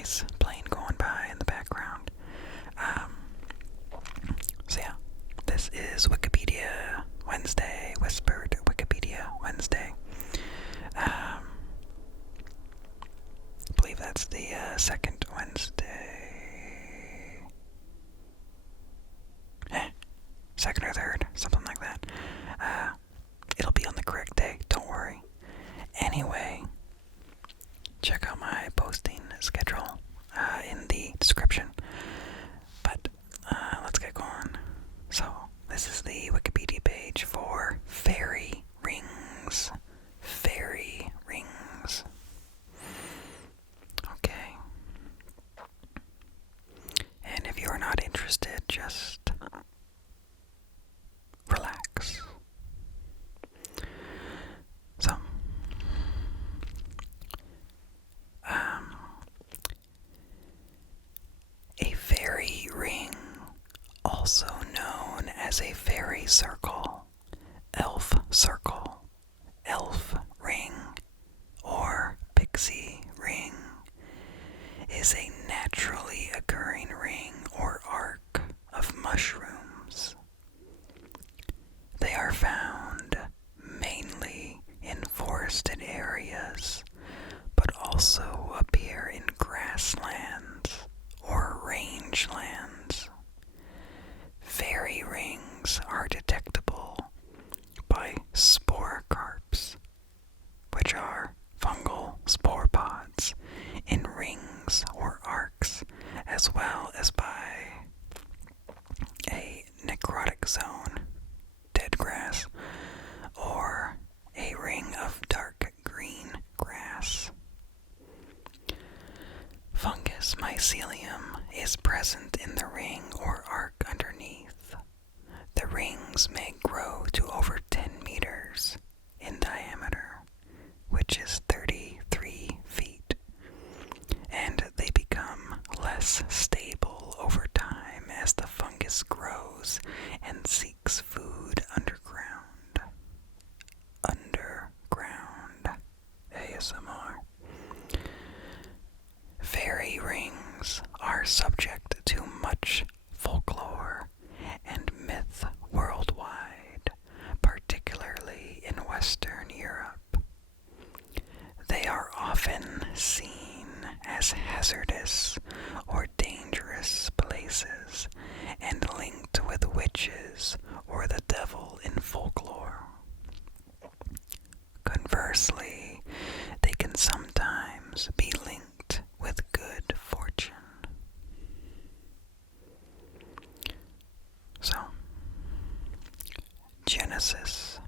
nice plane going by in the background. So yeah, this is Wikipedia Wednesday, Whispered Wikipedia Wednesday. I believe that's the second Wednesday. Second or third, something like that. It'll be on the correct day, don't worry. Anyway, check out my posting schedule in the description. But let's get going. So, this is the Wikipedia page for fairy rings. Fairy rings. Okay. And if you're not interested, just relax. So, a fairy ring, also known as a fairy circle, elf circle, elf ring, or pixie ring, is a naturally occurring ring or arc of mushrooms. They are found mainly in forested areas, but also appear in grasslands or rangelands. Fairy rings are detectable by sporocarps, which are fungal spore pods in rings or arcs, as well as by a necrotic zone, dead grass, or a ring of dark green grass. Fungus mycelium is present in the ring or arc underneath. The rings may grow to over 10 meters in diameter, which is 33 feet, and they become less stable over time as the fungus grows and seeks food underground. Underground ASMR. Fairy rings are subject to much folklore and myth worldwide, particularly in Western Europe. They are often seen as hazardous or dangerous places and linked with witches or the devil in folklore. Conversely, they can sometimes be linked with good fortune. So, Genesis.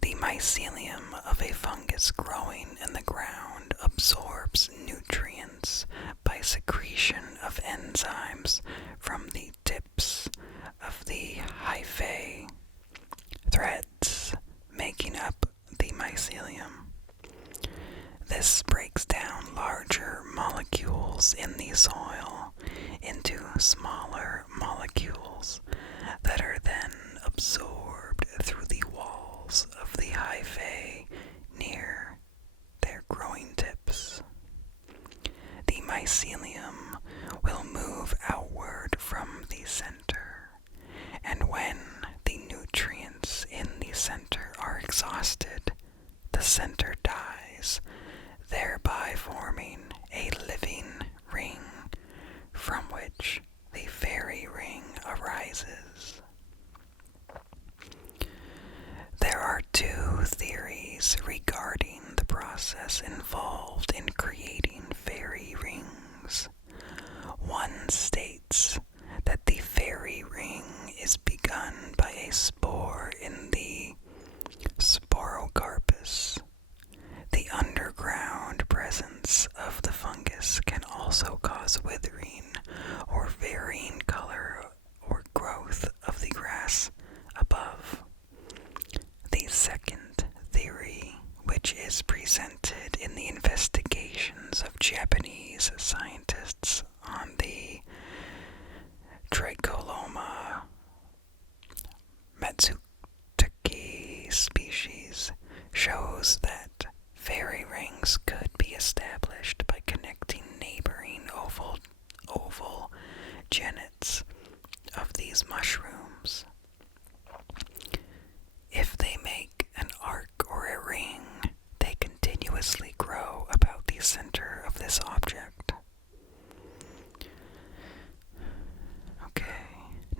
The mycelium of a fungus growing in the ground absorbs nutrients by secretion of enzymes from the tips of the hyphae threads making up the mycelium. This breaks down larger molecules in the soil into smaller molecules that are then absorbed through the walls of the hyphae near their growing tips. The mycelium will move outward from the center, and when the nutrients in the center are exhausted, the center dies, thereby forming a living ring from which the fairy ring arises. There are two theories regarding the process involved in creating fairy rings. One states that the fairy ring is begun by a spore in the sporocarpus. The underground presence of the fungus can also cause withering or varying color or growth of the grass above. The second theory, which is presented in the investigations of Japanese scientists on the Trichoiloma matsutake species, shows that fairy rings could be established by connecting center of this object. Okay,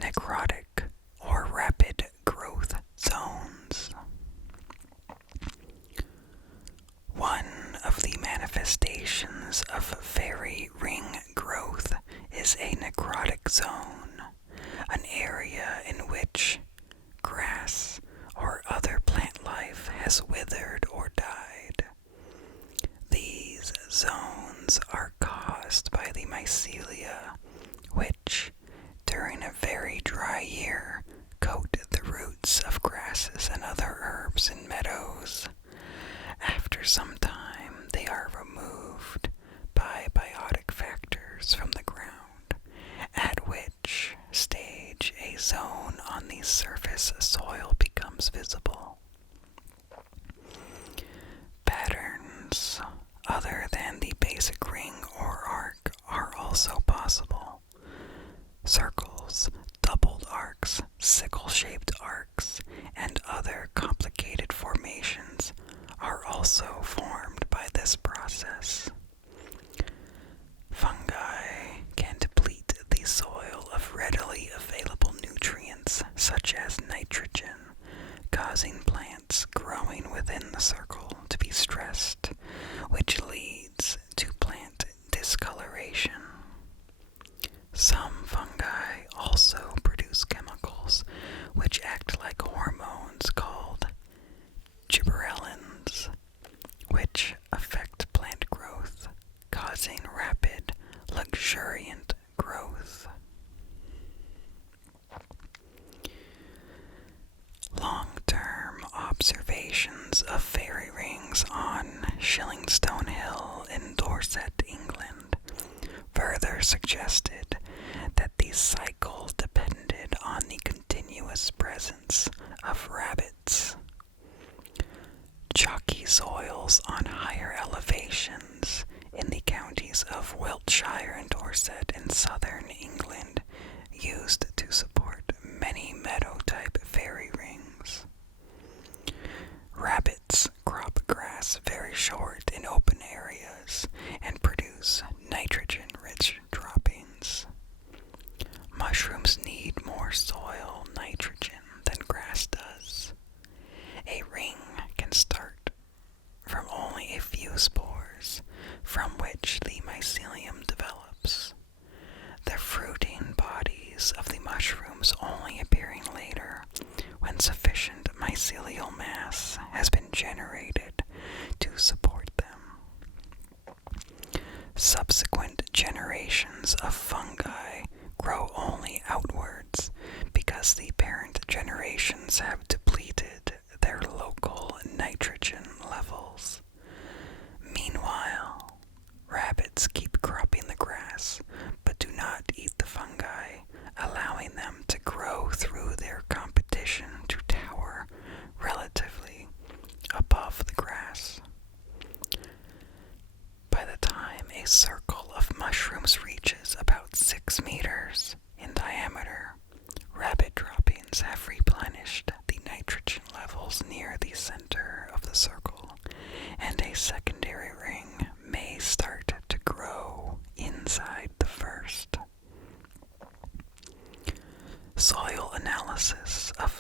necrotic or rapid growth zones. One of the manifestations of fairy ring growth is a necrotic zone, an area in which grass or other plant life has withered or died. These zones are caused by the mycelia, which, during a very dry year, coat the roots of grasses and other herbs in meadows. After some time, they are removed by biotic factors from the ground, at which stage a zone on the surface soil becomes visible. Patterns other than the basic ring or arc are also possible. Circles, doubled arcs, sickle-shaped arcs, and other complicated formations are also formed by this process. Fungi can deplete the soil of readily available nutrients such as nitrogen, causing plants growing within the circle to be stressed, which leads to plant discoloration. Some fungi also produce chemicals which act like hormones called gibberellins, which affect plant growth, causing rapid, luxuriant growth. Long-term observations of fairy rings on Shillingstone Hill in Dorset, England, further suggested that the cycle depended on the continuous presence of rabbits. Chalky soils on higher elevations in the counties of Wiltshire and Dorset in southern England used to support many meadow-type fairy rings. Rabbits crop grass very short in open areas and produce nitrogen-rich droppings. Mushrooms need more soil nitrogen than grass does. A ring can start from only a few spores, from which the mycelium develops. The fruiting bodies of the mushrooms only appearing later, when sufficient mycelial mass has been generated to support them. Subsequent generations of fungi grow only outwards because the parent generations have depleted their local nitrogen levels. Meanwhile, rabbits keep cropping the grass, but do not eat the fungi, allowing them to grow through their competition to tower relatively above the grass. By the time a circle of mushrooms reaches about 6 meters in diameter, rabbit droppings have replenished the nitrogen levels near the center of the circle, and a secondary ring may start to grow inside the first. Soil analysis of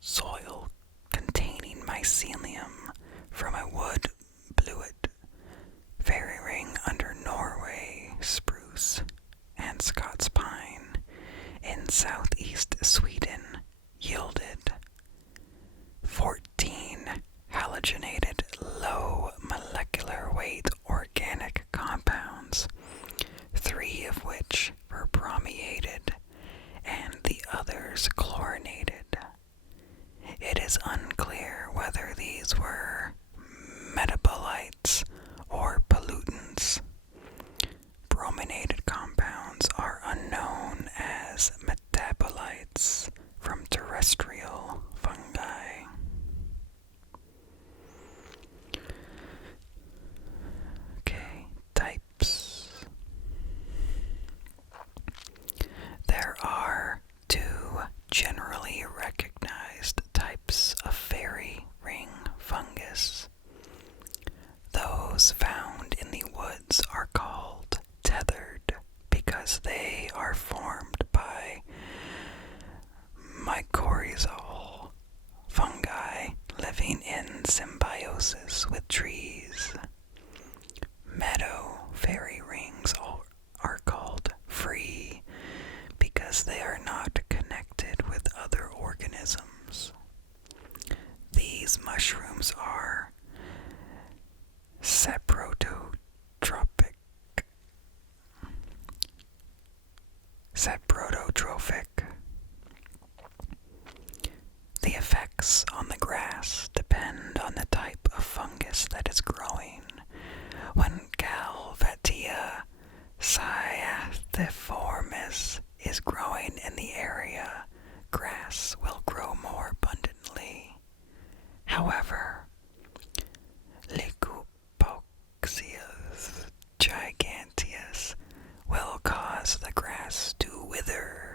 soil containing mycelium from a wood bluet, fairy ring under Norway spruce, and Scots pine in southeast Sweden yielded 14 halogen houses with trees. Meadow fairy rings are called free because they are not connected with other organisms. These mushrooms are saprotrophic. The effects on the grass depend on the type of fungus that is growing. When Calvatia cyathiformis is growing in the area, grass will grow more abundantly. However, Leucopoxias giganteus will cause the grass to wither.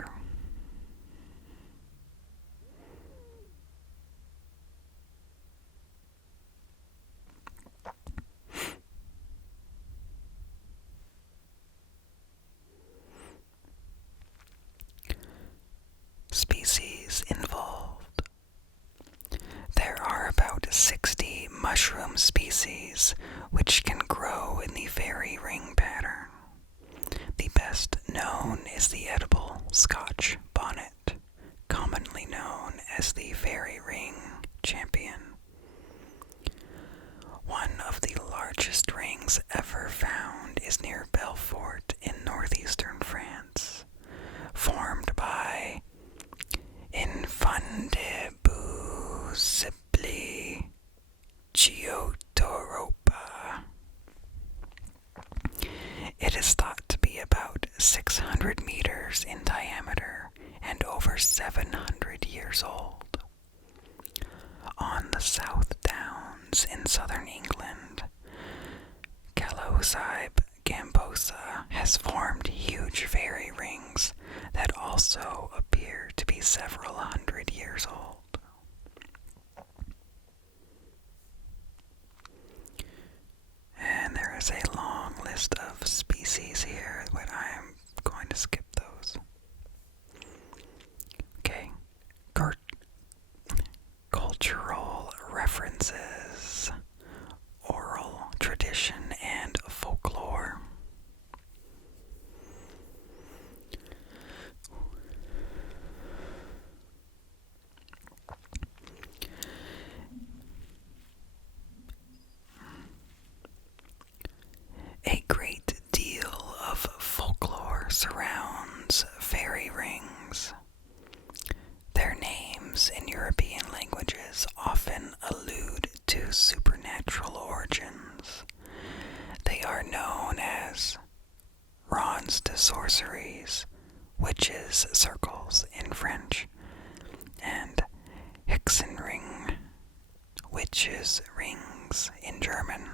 Species involved. There are about 60 mushroom species which can grow in the fairy ring pattern. The best known is the edible Scotch bonnet, commonly known as the fairy ring champion. One of the largest rings ever found is near Belfort in northeastern France, formed by infundibusibly geotoropa. It is thought to be about 600 meters in diameter and over 700 years old. On the South Downs in southern England, Calocybe gambosa has formed huge fairy rings that also appear to be several hundred years old. And there is a long list of species here, but I am going to skip those. Okay, cultural references, oral tradition, and folklore. A great deal of folklore surrounds fairy rings. Their names in European languages often allude to supernatural origins. They are known as ronds de sorceries, witches' circles in French, and Hexenring, witches' rings in German.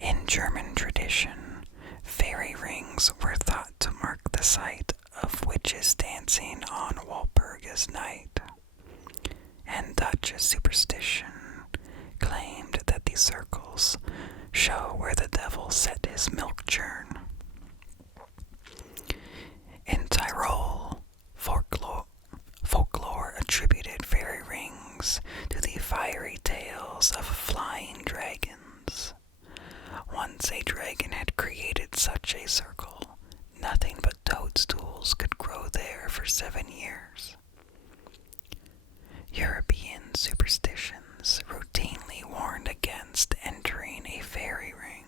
In German tradition, fairy rings were thought to mark the site of witches dancing on Walpurgis Night, and Dutch superstition claimed that the circles show where the devil set his milk churn. In Tyrol, folklore attributed fairy rings to the fiery tales of flying dragons. Once a dragon had created such a circle, nothing but toadstools could grow there for 7 years. European superstitions routinely warned against entering a fairy ring.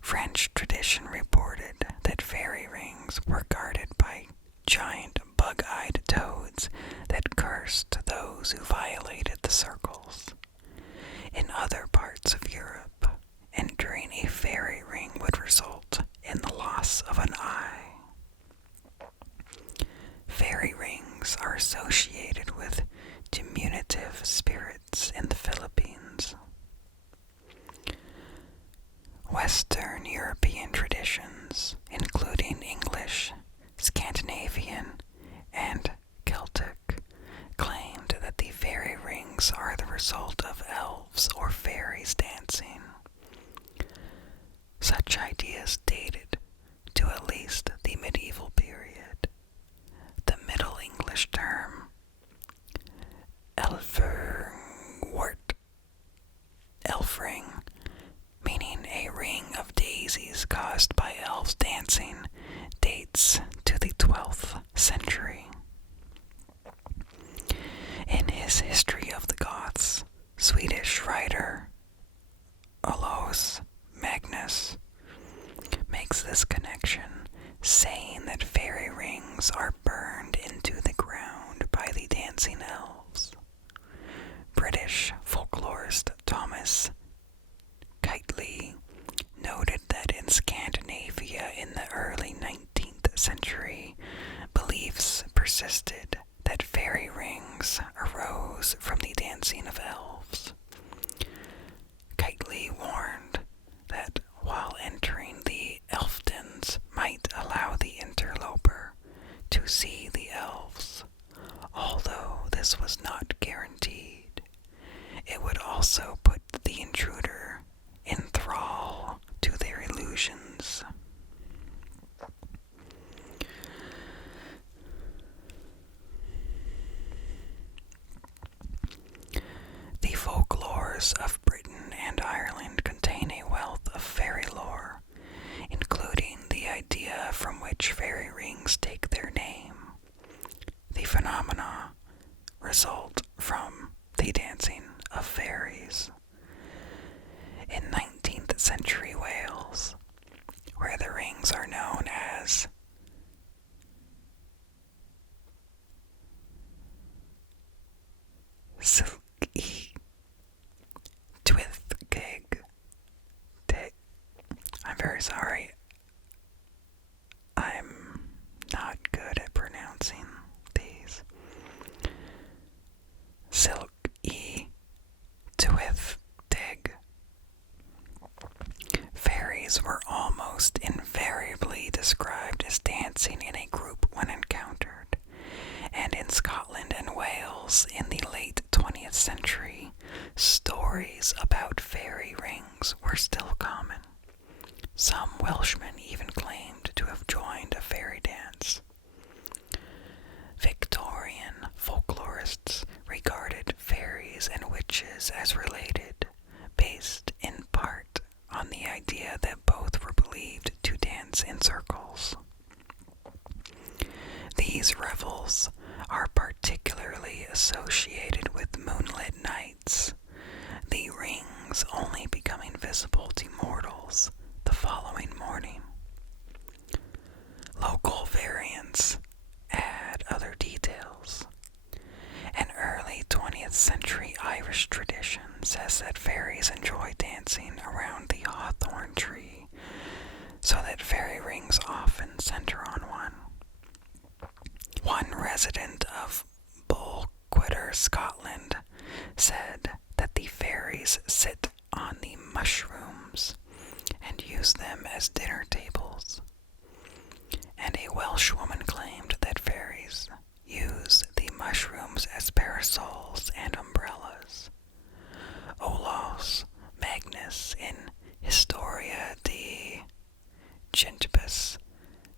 French tradition reported that fairy rings were guarded by giant bug-eyed toads that cursed those who violated the circles. In other parts of Europe, entering a fairy ring would result in the loss of an eye. Fairy rings are associated with diminutive spirits in the Philippines. Western European traditions, including English, Scandinavian, and Celtic, claimed that the fairy rings are the result of elves or fairies dancing. Such ideas dated to at least the medieval period. The Middle English term Elfengwort caused by elves dancing dates to the 12th century. In his History of the Goths, Swedish writer Olaus Magnus makes this connection, saying that fairy rings are burned into the ground by the dancing elves. British folklorist Thomas Keightley noted that in Scandinavia in the early 19th century, beliefs persisted that fairy rings arose from the dancing of elves. Keightley warned that while entering the elfdens might allow the interloper to see the elves, although this was not guaranteed, it would also put the intruder in thrall to their illusions. The folklores of Britain and Ireland contain a wealth of fairy lore, including the idea from which fairy rings take their name. The phenomena result from the dancing of fairies. In 19th century Wales, where the rings are known as Silky Twithgig. I'm very sorry. I'm not good at pronouncing these. Silky Twithdig. Fairies were almost invariably described as dancing in a group when encountered, and in Scotland and Wales in the late 20th century, stories about fairy rings were still common. Some Welshmen even claimed to have joined a fairy dance. Victorian folklorists regarded fairies and witches as related, based in part on the idea that both were believed to dance in circles. These revels are particularly associated with moonlit nights, the rings only becoming visible to mortals the following morning. Local variants add other details. An early 20th century Irish tradition says that fairies enjoy dancing around the hawthorn tree, so that fairy rings often center on one. One resident of Bullquitter, Scotland, said that the fairies sit on the mushrooms and use them as dinner tables. And a Welsh woman claimed that fairies use the mushrooms as parasols and umbrellas. Olaus Magnus in Historia de Gentibus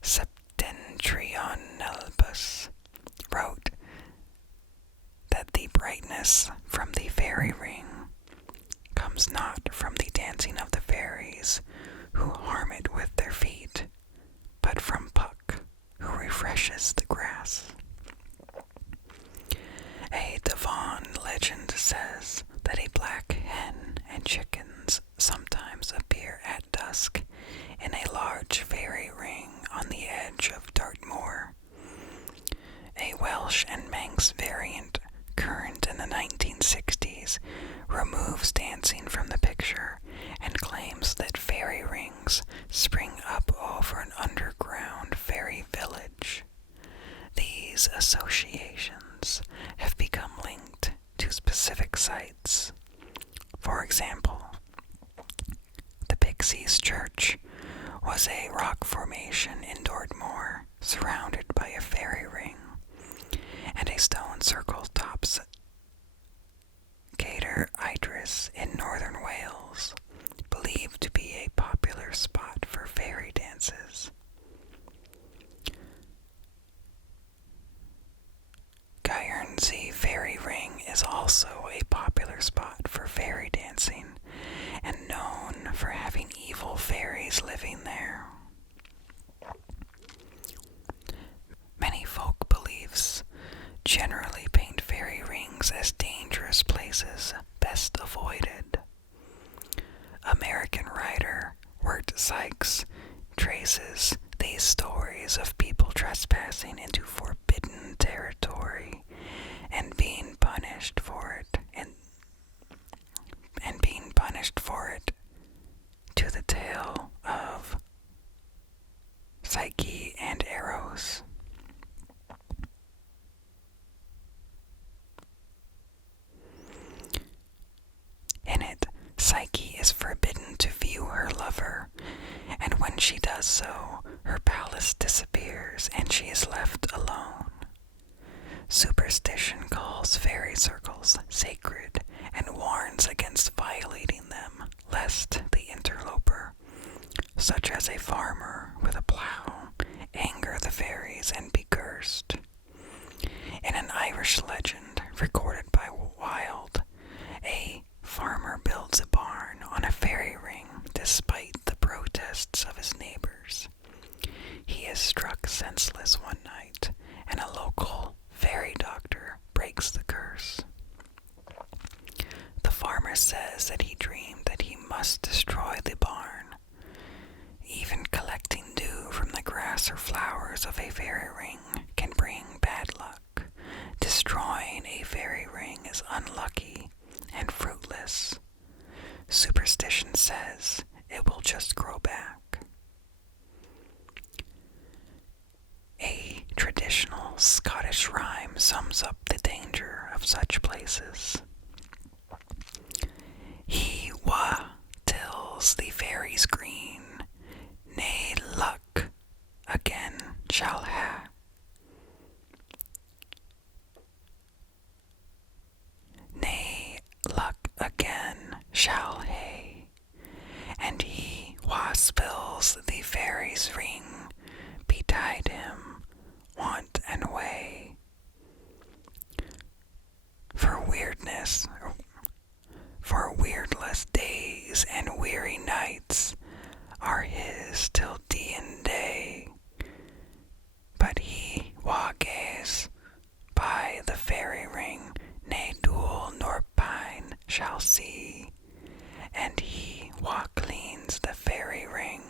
Septentrionalibus wrote that the brightness from the fairy ring comes not from the dancing of the fairies who harm it with their feet, but from Puck, who refreshes the grass. A Devon legend says that a black hen and chickens sometimes appear at dusk in a large fairy ring on the edge of Dartmoor. A Welsh and Manx variant, current in the 1960s, removes dancing from the picture and claims that fairy rings spring up over an underground fairy village. These associations have become linked to specific sites. For example, the Pixies Church was a rock formation in Dartmoor surrounded by a fairy ring, and a stone circle tops Cader Idris in northern Wales, believed to be a popular spot for fairy dances. Guernsey Fairy Ring is also a popular spot for fairy dancing, and known for having evil fairies living there. Sykes traces these stories of people trespassing into forbidden territory and being punished for it, and being punished for it, to the tale of Psyche and Eros. In it, Psyche is forbidden to view her lover, and when she does so, her palace disappears and she is left alone. Superstition calls fairy circles sacred and warns against violating them, lest the interloper, such as a farmer with a plow, anger the fairies and be cursed. In an Irish legend recorded by Wilde, a farmer builds a barn on a fairy ring despite the protests of his neighbors. He is struck senseless one night, and a local fairy doctor breaks the curse. The farmer says that he dreamed that he must destroy the barn. Even collecting dew from the grass or flowers of a fairy ring can bring bad luck. Destroying a fairy ring is unlucky and fruitless. Superstition says it will just grow back. A traditional Scottish rhyme sums up the danger of such places. He wha tills the fairies green, nae luck again shall ha. Nae luck again shall hae, and he wha spills the fairies ring, betide him want and way. For weirdless days and weary nights are his till day and day, but he wha gaes by the fairy ring, nae dule nor pine shall see, and he wha cleans the fairy ring,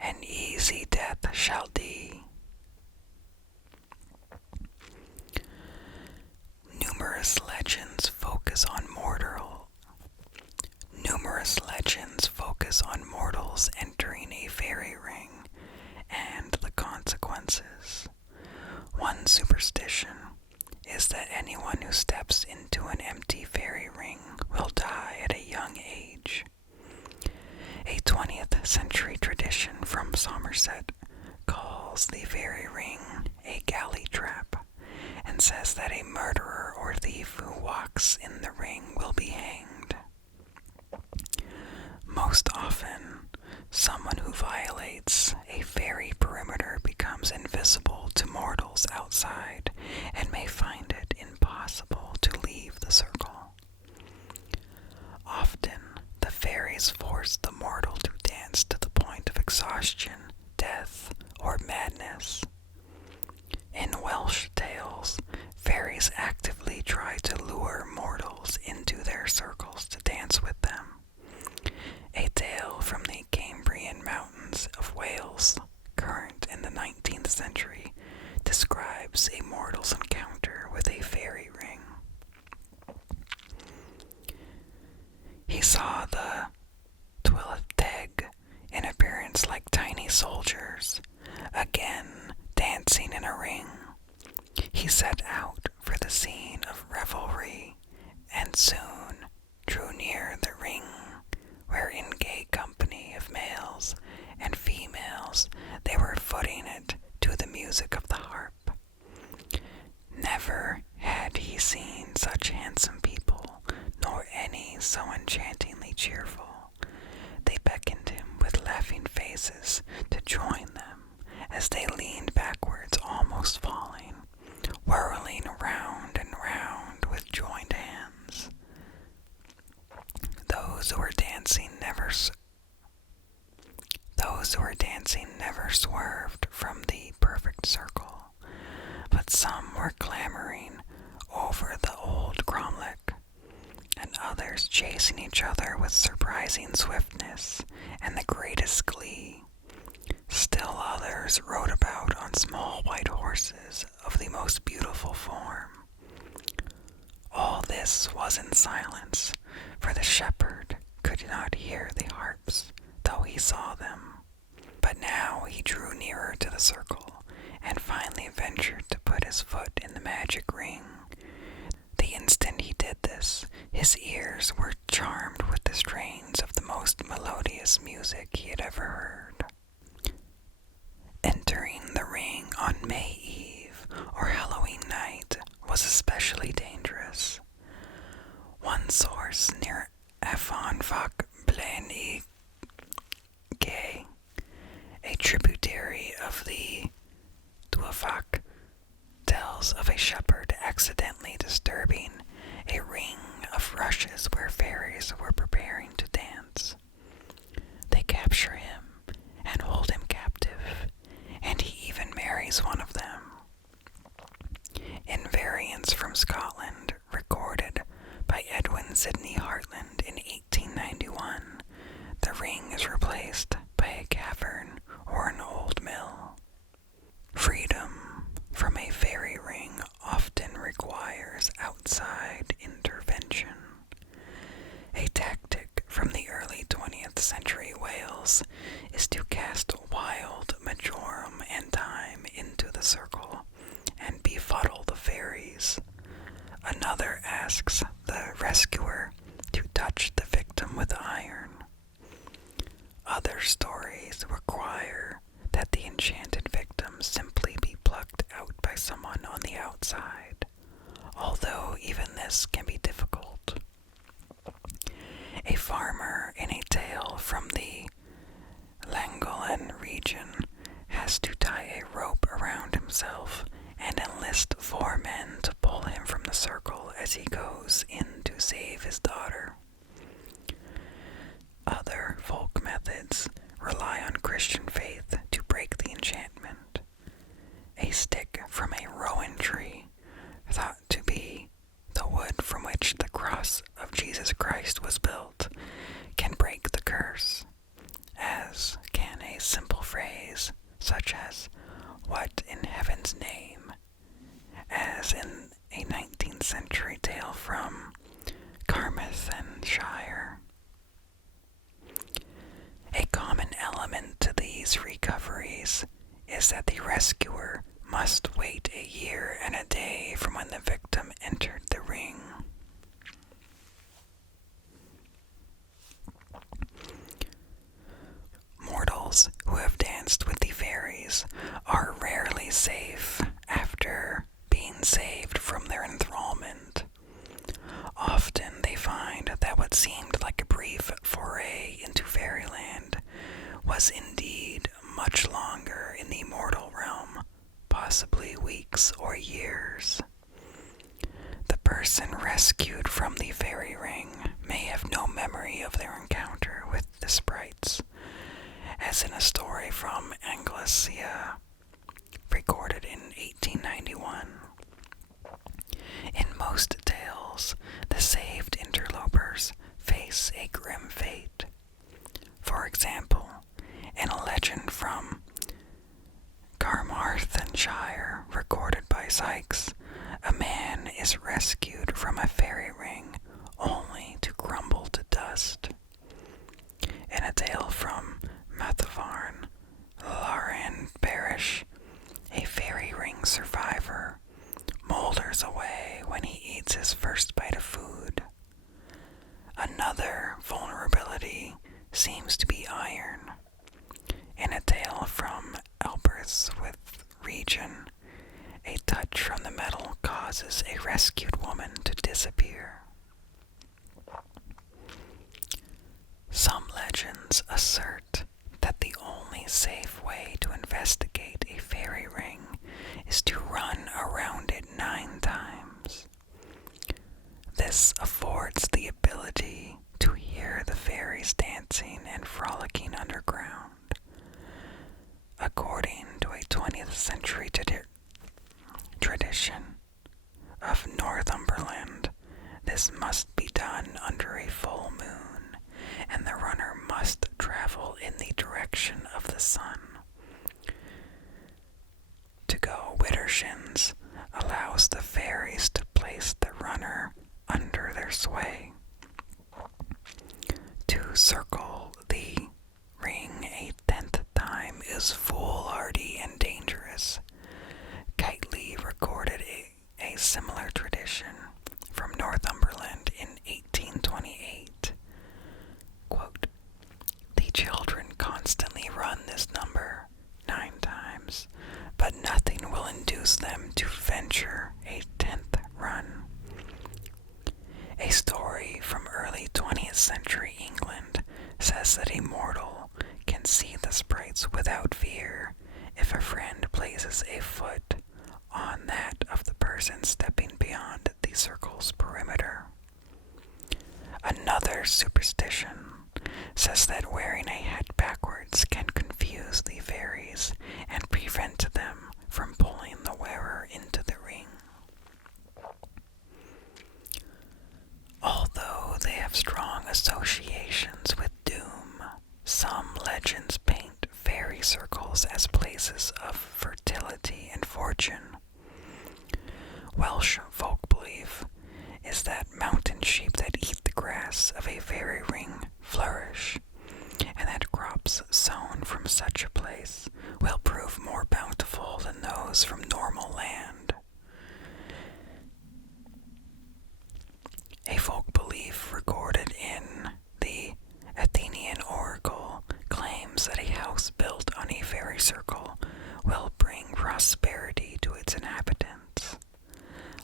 an easy death shall dee. Numerous legends focus on mortals entering a fairy ring and the consequences. One superstition is that anyone who steps into an empty fairy ring will die at a young age. A 20th century tradition from Somerset calls the fairy ring a galley trap and says that a murderer or thief who walks in the ring will be hanged. Most often, someone who violates a fairy perimeter becomes invisible to mortals outside and may find it impossible to leave the circle. Often, the fairies force the mortal to dance to the point of exhaustion, death, or madness. In Welsh tales, fairies actively try to lure mortals into their circles to dance with them. A tale from the Cambrian mountains of Wales, current in the 19th century, describes a mortal's encounter with a fairy ring. He saw the Twilteg, in appearance like tiny soldiers, again dancing in a ring. He set out for the scene of revelry, and soon drew near the ring, where in gay company of males and females they were footing it to the music of the harp. Never had he seen such handsome people, nor any so enchantingly cheerful. They beckoned him with laughing faces to join them as they leaned backwards, almost falling, whirling round and round with joined hands. Those who were dancing never swerved from the perfect circle, but some were clambering over the old cromlech, and others chasing each other with surprising swiftness and the greatest glee. explorers rode about on small white horses of the most beautiful form. All this was in silence, for the shepherd could not hear the harps, though he saw them. But now he drew nearer to the circle, and finally ventured to put his foot in the magic ring. The instant he did this, his ears were charmed with the strains of the most melodious music he had ever heard. Entering the ring on May Eve or Halloween night was especially dangerous. One source near Afon Fach Blaen y Gay, a tributary of the Duafach, tells of a shepherd accidentally disturbing a ring of rushes where fairies were preparing to dance. They capture him and hold him captive, and he even marries one of them. In variants from Scotland, recorded by Edwin Sidney Hartland in 1891, the ring is replaced by a cavern or an old mill. Freedom from a fairy ring often requires outside intervention. A tactic from the early 20th century Wales is to cast wild majorum and thyme into the circle and befuddle the fairies. Another asks the rescuer to touch the victim with iron. Other stories require that the enchanted victim simply be plucked out by someone on the outside, although even this can be difficult. A farmer in a tale from the Llangollen region has to tie a rope around himself and enlist 4 men to pull him from the circle as he goes in to save his daughter. Other folk methods rely on Christian faith to break the enchantment. A stick from a rowan tree, thought to be the wood from which the cross of Jesus Christ was built, can break the curse, as can a simple phrase such as, "What in heaven's name?" as in a 19th century tale from Carmarthenshire. A common element to these recoveries is that the rescuer must wait a year and a day from when the victim entered the ring. Mortals who have danced with the fairies are rarely safe after being saved from their enthrallment. Often they find that what seemed like a brief foray into fairyland was indeed much longer in the mortal realm, possibly weeks or years. The person rescued from the fairy ring may have no memory of their encounter with the sprites, as in a story from Anglesea, recorded in 1891. In most tales, the saved interlopers face a grim fate. For example, in a legend from Carmarthenshire, recorded by Sykes, a man is rescued from a fairy ring only to crumble to dust. In a tale from Mathavarn, Lauren Parish, a fairy ring survivor moulders away when he eats his first bite of food. Another vulnerability seems to be iron. In a tale from Aberystwyth region, a touch from the metal causes a rescued woman to disappear. Some legends assert that the only safe way to investigate a fairy ring is to run around it 9 times. This affords the ability to hear the fairies dancing and frolicking underground. According to a 20th century tradition of Northumberland, this must be done under a full moon, and the runner must travel in the direction of the sun. is foolhardy and dangerous. Kitely recorded a similar tradition from Northumberland in 1828. Quote, "The children constantly run this number 9 times, but nothing will induce them to venture a 10th run." A story from early 20th century England says that a mortal can see the sprites without fear if a friend places a foot on that of the person stepping beyond the circle's perimeter. Another superstition says that wearing a hat backwards can confuse the fairies and prevent them from pulling the wearer into the ring. Although they have strong associations with doom, some legends paint fairy circles as places of fertility and fortune. Welsh folk belief is that mountain sheep that eat the grass of a fairy ring flourish, and that crops sown from such a place will prove more bountiful than those from normal land. A folk belief recorded in the Athenian Oracle claims that a house built on a fairy circle will bring prosperity to its inhabitants.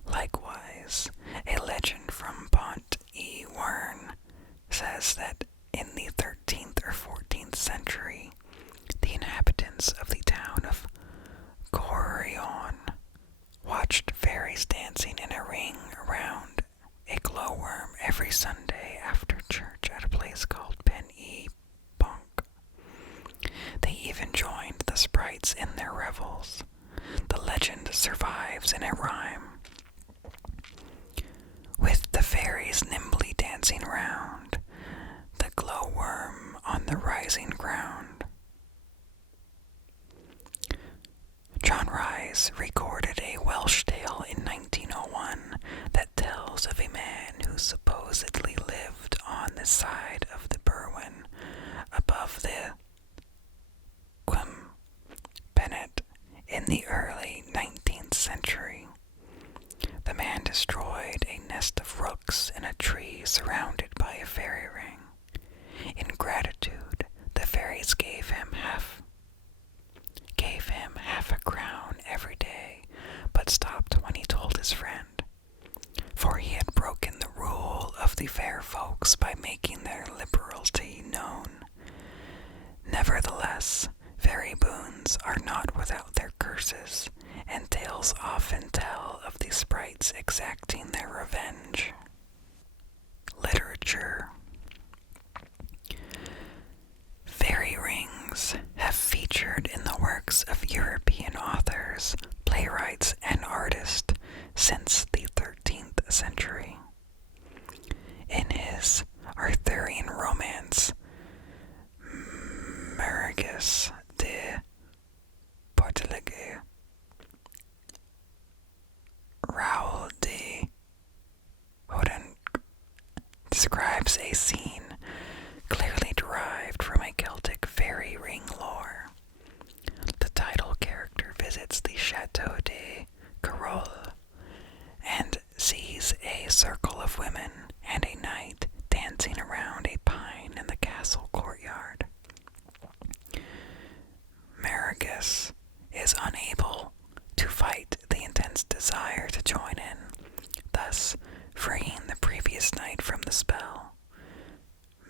Likewise, a legend from Pont-y-Wern says that in the 13th or 14th century, the inhabitants of the town of Corrion watched fairies dancing in a ring around a glowworm every Sunday after church at a place called Pen-y-Bonk. They even joined the sprites in their revels. The legend survives in a rhyme. With the fairies nimbly dancing round, the glowworm on the rising ground. John Rhys recorded a Welsh tale in 1901 that tells of a man who supposedly lived on the side of the Berwyn above the Cwm Bennett in the early 19th century. The man destroyed a nest of rooks in a tree surrounded by a fairy ring. In gratitude, the fairies gave him half a crown every day, but stopped when he told his friend, for he had broken the rule of the fair folks by making their liberality known. Nevertheless, fairy boons are not without their curses, and tales often tell of the sprites exacting their revenge. Literature. Fairy rings have featured in the works of European authors, playwrights, and artists since the 13th century. In his Arthurian romance, Marius de Portelague, Raoul de Hodenc describes a scene clearly derived from a Celtic fairy ring lore. The title character visits the Chateau de Carol and sees a circle of women and a knight dancing around a pine in the castle courtyard. Marius is unable to fight the intense desire to join in, thus freeing the previous knight from the spell.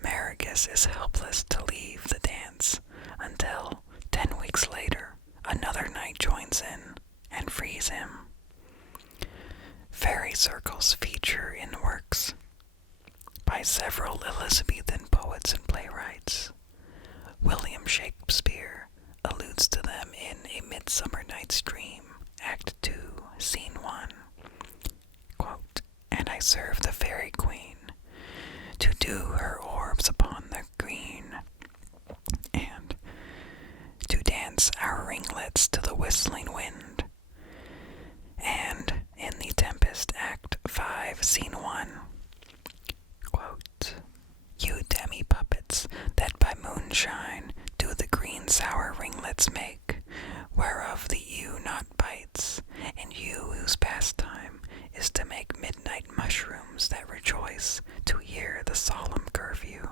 Marius is helpless to leave the dance until 10 weeks later another knight joins in and frees him. Fairy circles feature in works by several Elizabethan poets and playwrights. William Shakespeare alludes to them in A Midsummer Night's Dream, Act 2, Scene 1. Quote, "And I serve the fairy queen to do her orbs upon the green, and to dance our ringlets to the whistling wind." And in The Tempest, Act 5, Scene 1, quote, "You demi-puppets that by moonshine do the green sour ringlets let's make, whereof the ewe not bites, and you whose pastime is to make midnight mushrooms that rejoice to hear the solemn curfew.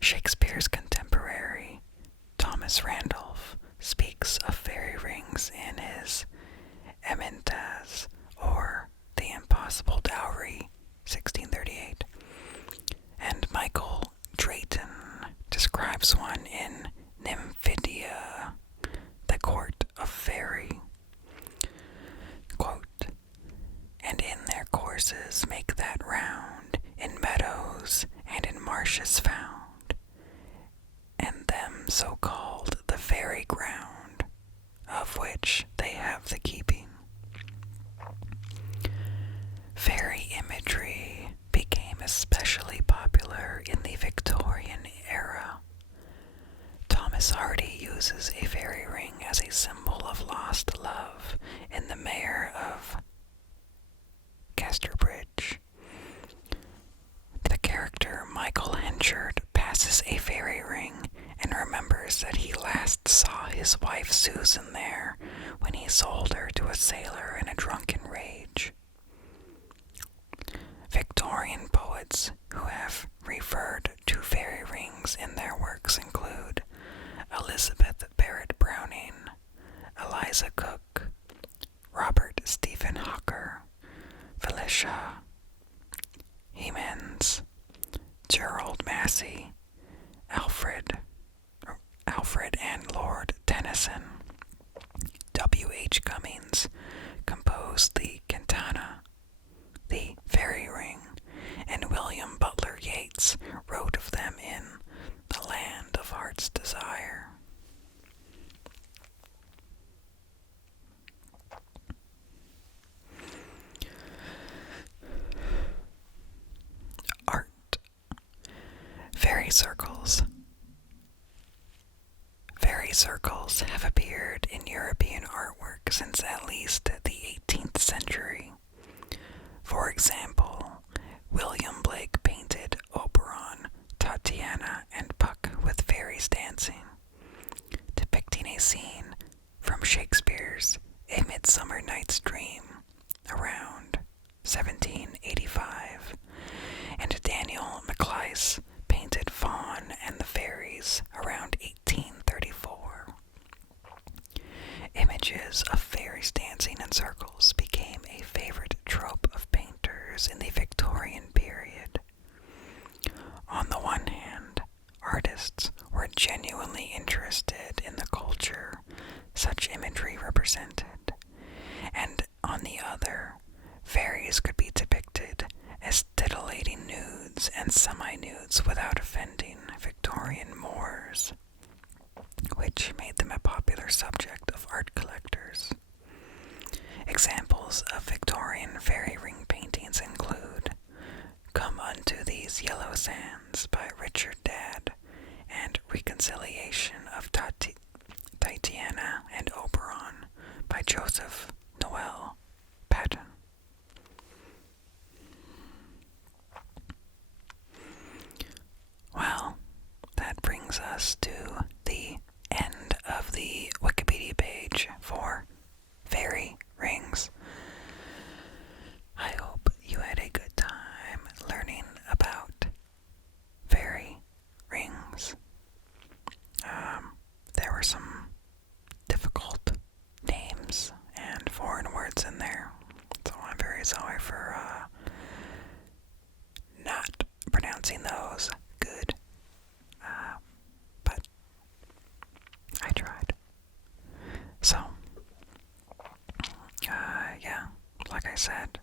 Shakespeare's contemporary, Thomas Randolph, speaks of fairy rings in his Emmentas, or The Impossible Dowry, 1638, and Michael Drayton describes one in Nymphidia, the Court of Fairy. Quote, and in their courses make that round, in meadows and in marshes found, and them so called the fairy ground, of which they have the keeping. Fairy imagery became especially popular in the Victorian era. Thomas Hardy uses a fairy ring as a symbol of lost love in The Mayor of Casterbridge. The character Michael Henchard passes a fairy ring and remembers that he last saw his wife Susan there when he sold her to a sailor in a drunken rage. Victorian poets who have referred to fairy rings in their works include Elizabeth Barrett Browning, Eliza Cook, Robert Stephen Hawker, Felicia Hemans, Gerald Massey, Alfred and Lord Tennyson. W.H. Cummings composed the cantata, The Fairy Ring, and William Butler Yeats wrote of them in The Land of Heart's Desire. Art. Fairy circles. Fairy circles have appeared in European artwork since at least the 18th century. For example, William Blake painted Oberon, Tatiana, and Puck with fairies dancing, depicting a scene from Shakespeare's A Midsummer Night's Dream around 1785, and Daniel Maclise painted Fawn and the Fairies around 1834. Images of fairies dancing in circles became a favorite trope of painters in the Victorian period. On the one hand, artists were genuinely interested in the culture such imagery represented, and on the other, fairies could be depicted as titillating nudes and semi-nudes without offending Victorian Moors, which made them a popular subject of art collectors. Examples of Victorian fairy ring paintings include Come Unto These Yellow Sands by Richard Dadd and Reconciliation of Tatiana and Oberon by Joseph Noel Paton. Well, that brings us to the end of the Wikipedia page for fairy rings. I hope you had a good time learning about fairy rings. There were some difficult names and foreign words in there, so I'm very sorry for not pronouncing those good, but I tried. So, yeah, like I said,